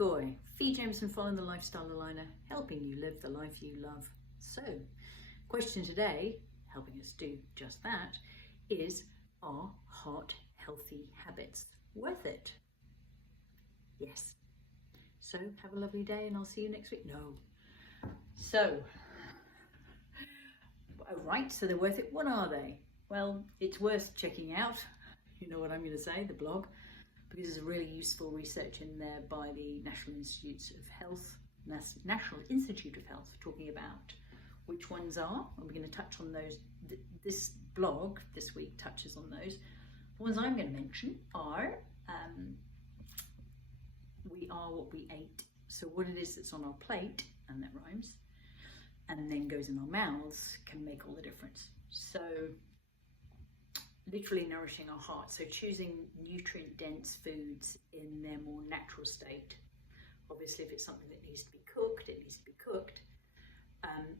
McCoy, Fee Jamieson-Folland, the lifestyle aligner, helping you live the life you love. So, question today, helping us do just that, is, are heart healthy habits worth it? Yes. So, have a lovely day and I'll see you next week. No. So, right, so they're worth it. What are they? Well, it's worth checking out. You know what I'm going to say, the blog, because there's a really useful research in there by the National Institute of Health, talking about which ones are, and we're going to touch on those. This blog this week touches on those. The ones I'm going to mention are we are what we ate. So what it is that's on our plate, and that rhymes, and then goes in our mouths can make all the difference. So literally nourishing our heart, so choosing nutrient dense foods in their more natural state. Obviously if it's something that needs to be cooked, it needs to be cooked,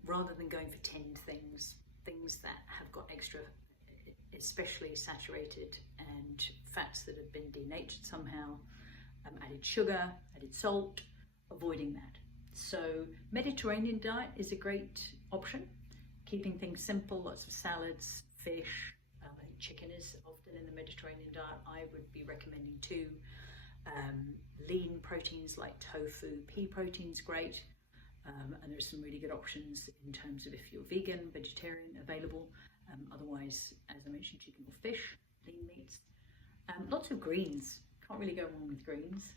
rather than going for tinned things that have got extra, especially saturated and fats that have been denatured somehow, added sugar, added salt, avoiding that. So Mediterranean diet is a great option, keeping things simple, lots of salads, fish. Chicken is often in the Mediterranean diet. I would be recommending too. Lean proteins like tofu, pea protein's great, and there's some really good options in terms of if you're vegan, vegetarian available. Otherwise, as I mentioned, chicken or fish, lean meats. Lots of greens, can't really go wrong with greens.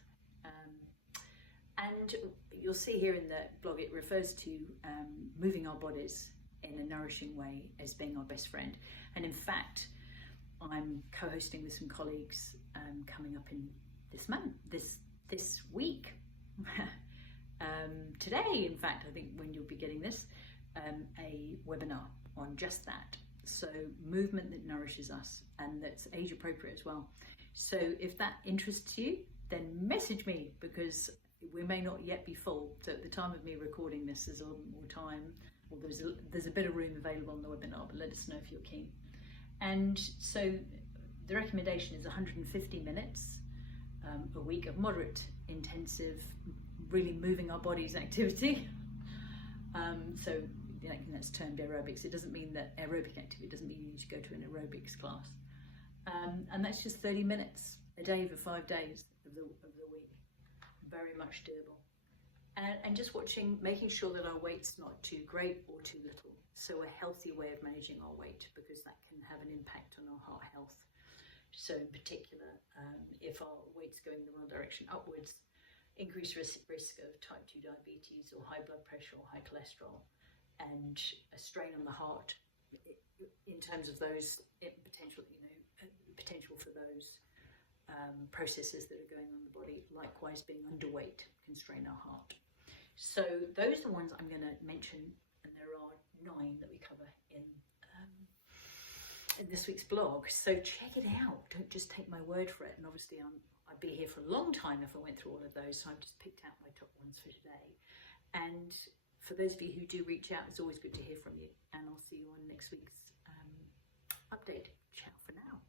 And you'll see here in the blog, it refers to moving our bodies in a nourishing way as being our best friend. And in fact, I'm co-hosting with some colleagues coming up in this month, this week. Today, in fact, I think when you'll be getting this, a webinar on just that. So movement that nourishes us and that's age appropriate as well. So if that interests you, then message me, because we may not yet be full. So at the time of me recording this, there's a little more time. Well, there's a bit of room available on the webinar, but let us know if you're keen. And so the recommendation is 150 minutes a week of moderate, intensive, really moving our bodies activity. So that's termed aerobics. It doesn't mean that aerobic activity doesn't mean you need to go to an aerobics class. And that's just 30 minutes a day for 5 days of the week. Very much doable. And just making sure that our weight's not too great or too little. So a healthy way of managing our weight, because that can have an impact on our heart health. So in particular, if our weight's going in the wrong direction upwards, increased risk of type 2 diabetes or high blood pressure or high cholesterol, and a strain on the heart in terms of those potential for those processes that are going on in the body. Likewise, being underweight can strain our heart. So those are the ones I'm going to mention, and there are 9 that we cover in this week's blog. So check it out. Don't just take my word for it. And obviously I'd be here for a long time if I went through all of those. So I've just picked out my top ones for today. And for those of you who do reach out, it's always good to hear from you. And I'll see you on next week's update. Ciao for now.